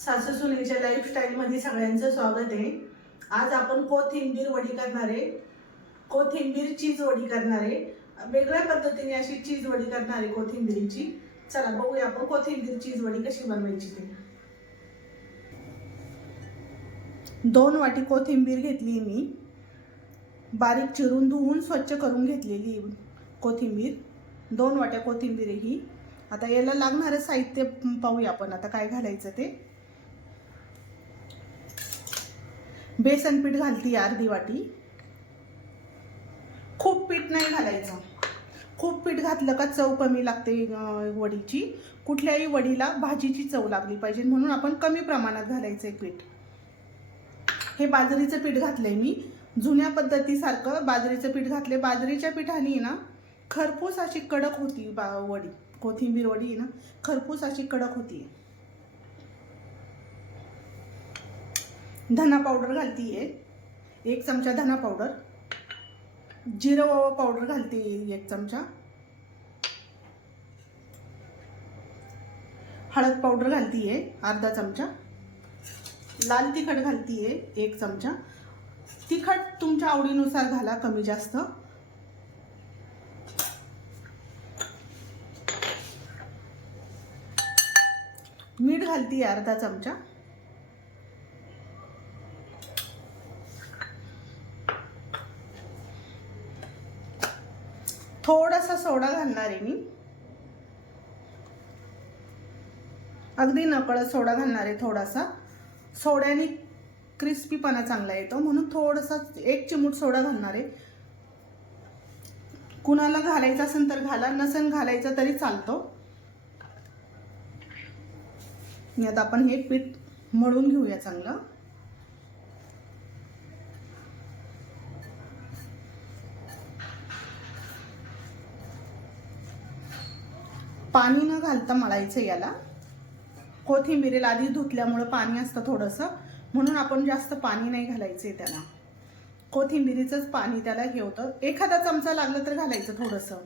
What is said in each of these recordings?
सासू सुनेच्या लाईफस्टाईल मध्ये सगळ्यांचं स्वागत आहे। आज आपण कोथिंबीर वडी करणार आहे। कोथिंबीर चीज वडी करणार आहे। वेगळ्या पद्धतीने अशी चीज वडी करणार आहे कोथिंबीरची। चला बघूया आपण कोथिंबीर चीज वडी कशी बनवायची ते। 2 वाटी कोथिंबीर घेतली मी, बारीक चिरून धुवून स्वच्छ करून घेतलेली कोथिंबीर। 2 वाट्या कोथिंबीर ही। आता याला लागणारे साहित्य पाहूया आपण आता काय घालायचं ते। बेसन पीठ घालती अर्धी वाटी। खूप पीठ नाही घालायचं, खूप पीठ घातलं का चव कमी लागते वडीची। कुठल्याही वडीला भाजीची चव लागली पाहिजे म्हणून आपण कमी प्रमाणात घालायचं पीठ। हे बाजरीचं पीठ घातलंय मी, जुन्या पद्धतीसारखं बाजरीचं पीठ घातले। बाजरीच्या पिठाने ना खरपूस अशी कडक होती वडी, कोथिंबीर वडी ना खरपूस अशी कडक होती। धना पावडर घालतीये 1 चमचा धना पावडर। जिरं ओवा पावडर घालते 1 चमचा। हळद पावडर घालतीये अर्धा चमचा। लाल तिखट घालतीये 1 चमचा। तिखट तुमच्या आवडीनुसार घाला, कमी जास्त। मीठ घालतीये अर्धा चमचा। थोडासा सोडा घालणार आहे मी, अगदी नकळत सोडा घालणार आहे थोडासा। सोड्याने क्रिस्पीपणा चांगला येतो म्हणून थोडासा 1 चिमूट सोडा घालणार आहे। कुणाला घालायचं असेल तर घाला, नसेल घालायचं तरी चालतो। आता आपण हे पीठ मळून घेऊया चांगलं। पाणी न घालता मळायचं याला। कोथिंबीरीला आधी धुतल्यामुळे पाणी असतं थोडंसं, म्हणून आपण जास्त पाणी नाही घालायचंय त्याला। कोथिंबीरीचंच पाणी त्याला हे होतं। एखादा चमचा लागलं तर घालायचं थोडंसं।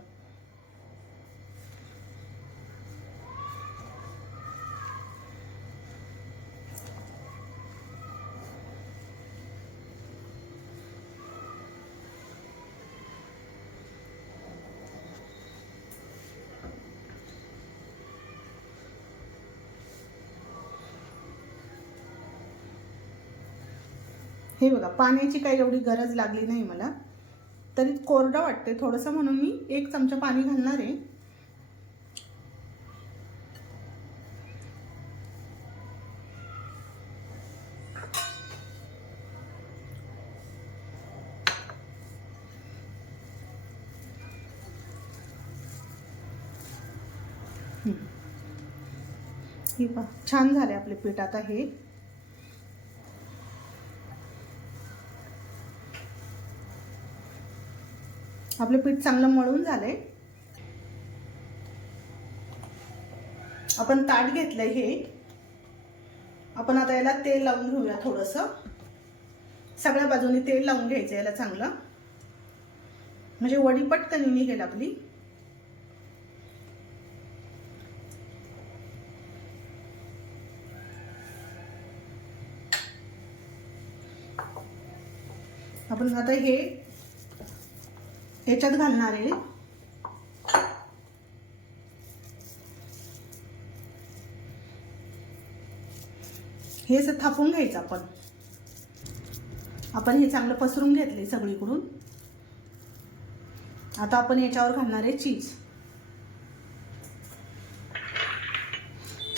हे बघा, पाण्याची काही एवढी गरज लागली नाही मला, तरी कोरडं वाटते थोडंसं म्हणून मी 1 चमचा पाणी घालणार आहे। हे पहा, छान झाले आपले पीठ। आता हे आपले पीठ चांगलं मळून झालंय। आपण ताट घेतलंय हे, आपण आता याला तेल लावून घेऊया थोडंसं। सगळ्या बाजूनी तेल लावून घ्यायचं याला चांगलं, म्हणजे वडी पटकन निघेल आपली। आपण आता हे याच्यात घालणार आहे। हे असं थापून घ्यायचं आपण हे चांगलं पसरून घेतले सगळीकडून। आता आपण याच्यावर घालणार आहे चीज।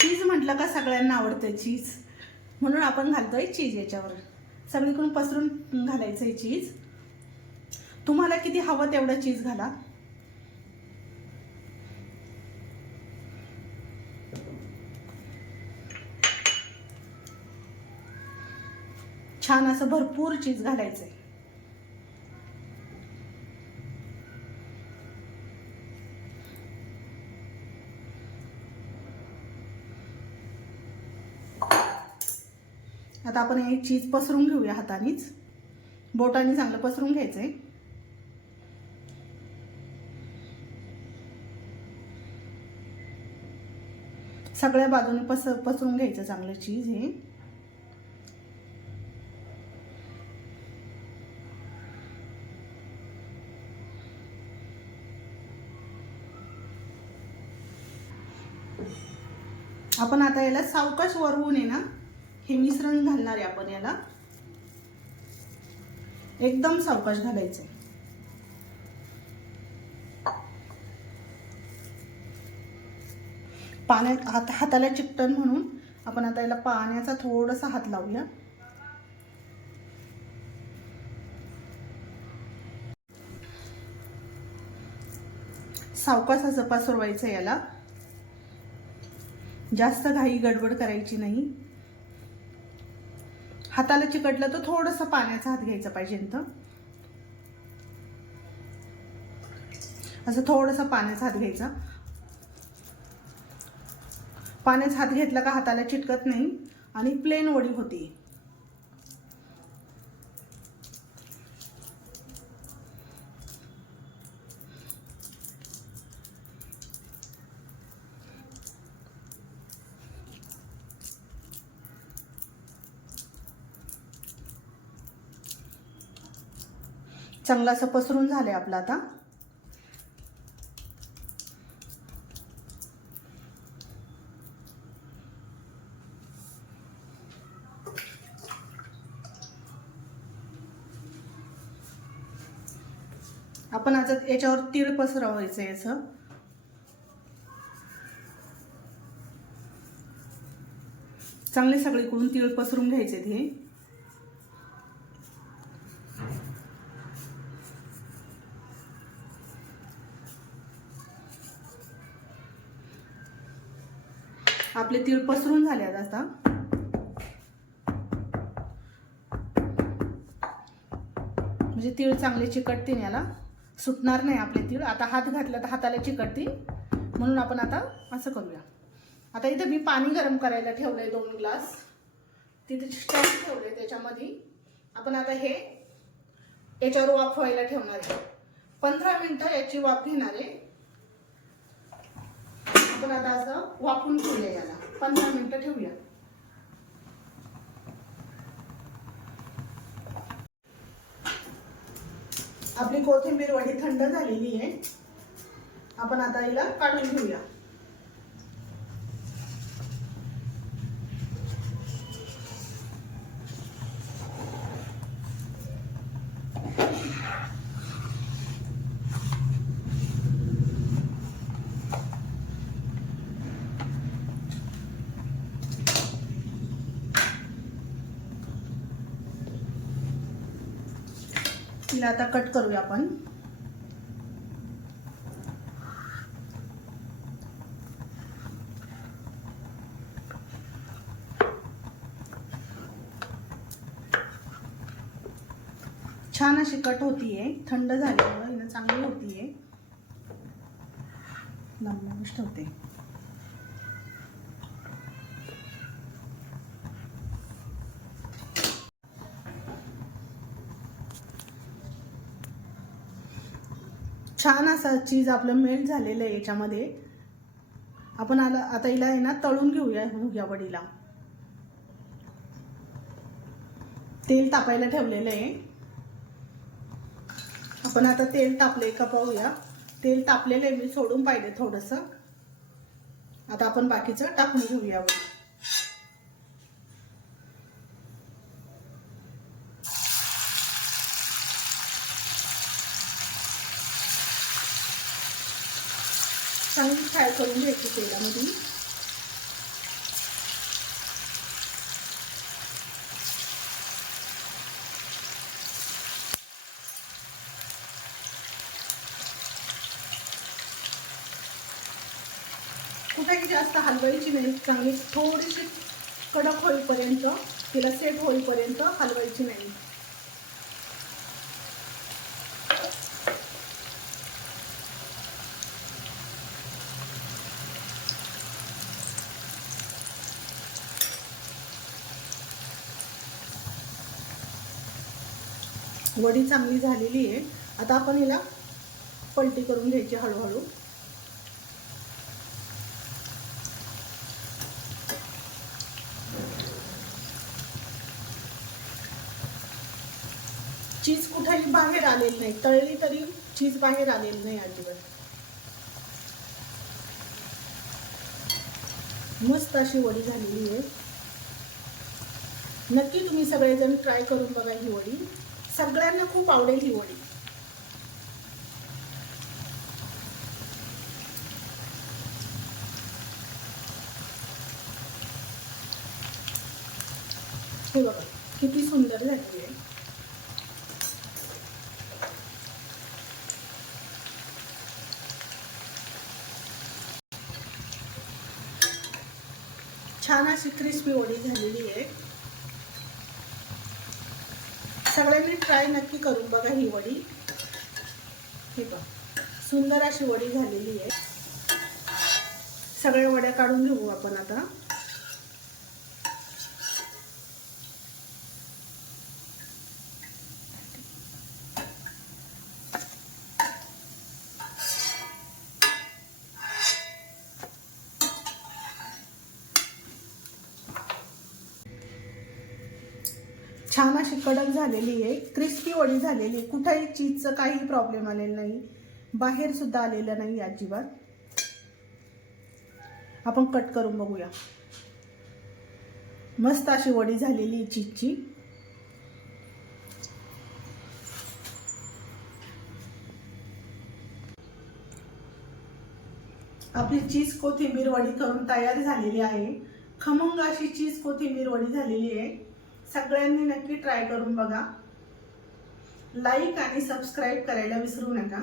चीज म्हटलं का सगळ्यांना आवडतं चीज, म्हणून आपण घालतोय चीज याच्यावर। सगळीकडून पसरून घालायचंय चीज। तुम्हाला किती हवं तेवढं चीज घाला। छान असं भरपूर चीज घालायचंय। आता आपण हे चीज पसरून घेऊया हातानेच, बोटाने चांगलं पसरून घ्यायचंय। सगळ्या बाजूने पसरून घ्यायचं चांगलं चीज हे. आपण आता याला सावकाश वरवून आहे ना हे मिश्रण घालणार आहे आपण. याला एकदम सावकाश घालायचं. पाण्यात हाताला चिकटन म्हणून आपण आता याला पाण्याचा थोडासा हात लावूया. सावकाश असं पसरवायचं याला. जास्त घाई गडबड करायची नाही. हाताला चिकटलं तर थोडंसं पाण्याचा हात घ्यायचा पाहिजे. तर असं थोडंसं पाण्याचा हात घ्यायचा. पाण्याचा हात घेतला का हाताला चिटकत नाही आणि प्लेन वडी होती. चांगलं असं पसरून झालंय आपलं आता. आपण आता याच्यावर तीळ पसरवायचं आहे. असं चांगले सगळीकडून तीळ पसरून घ्यायचे हे. आपले तीळ पसरून झाले आता. म्हणजे तीळ चांगले चिकटतील, याला सुटणार नाही आपले तीळ. आता हात घातला तर हाताला चिकटतील म्हणून आपण आता असं करूया. आता इथे मी पाणी गरम करायला ठेवलंय 2 ग्लास. तिथे स्टँड ठेवले, त्याच्यामध्ये आपण आता हे याच्यावर वाफ व्हायला ठेवणार आहे. 15 मिनिटं याची वाफ घेणार आहे. आपण आता असं वाफून ठेवूया याला. 15 मिनिटं ठेवूया. आपली कोथिंबीर वडी थंड झालेली आहे. आपण आता हिला काढून घेऊया. तिला आता कट करूया आपण. छान अशी कट होतीये. थंड झाल्यामुळे हिनं चांगली होतीये. नमस्ट होते. छान असा चीज आपलं मेल्ट झालेलं आहे याच्यामध्ये. आपण आता हिला आहे ना तळून घेऊया या वडीला. तेल तापायला ठेवलेलं आहे. आपण आता तेल तापले का पाहूया. तेल तापलेलं आहे, मी सोडून पाहिजे थोडंसं. आता आपण बाकीचं टाकून घेऊया. चांगली फ्राय करून घ्यायची तेलामध्ये. कुठेही जास्त हलवायची नाही. चांगली थोडीशी कडक होईपर्यंत, तिला सेट होईपर्यंत हलवायची नाही. वडी चांगली झालेली आहे. आता आपण हिला पलटी करून घ्यायची हळूहळू. चीज कुठेही बाहेर आलेलं नाही, तळली तरी चीज बाहेर आलेलं नाही अजिबात. मस्त अशी वडी झालेली आहे. नक्की तुम्ही सगळेजण ट्राय करून बघा ही वडी. सगळ्यांना खूप आवडेल ही वडी. हे बघा किती सुंदर झालेली आहे. छान अशी क्रिस्पी वडी झालेली आहे. सगळ्यांनी ट्राय नक्की करून बघा ही वडी. हे बघा सुंदर अशी वडी झालेली आहे. सगळ्या वड्या काढून घेऊ आपण आता. छान अशी कडक झालेली आहे, क्रिस्पी वडी झालेली आहे. कुठेही चीजचं काही प्रॉब्लेम आलेला नाही, बाहेर सुद्धा आलेलं नाही अजिबात. आपण कट करून बघूया. मस्त अशी वडी झालेली चीजची. आपली चीज कोथिंबीर वडी करून तयार झालेली आहे. खमंग अशी चीज कोथिंबीर वडी झालेली आहे. सगळ्यांनी नक्की ट्राय करून बघा. लाईक आणि सबस्क्राईब करायला विसरू नका.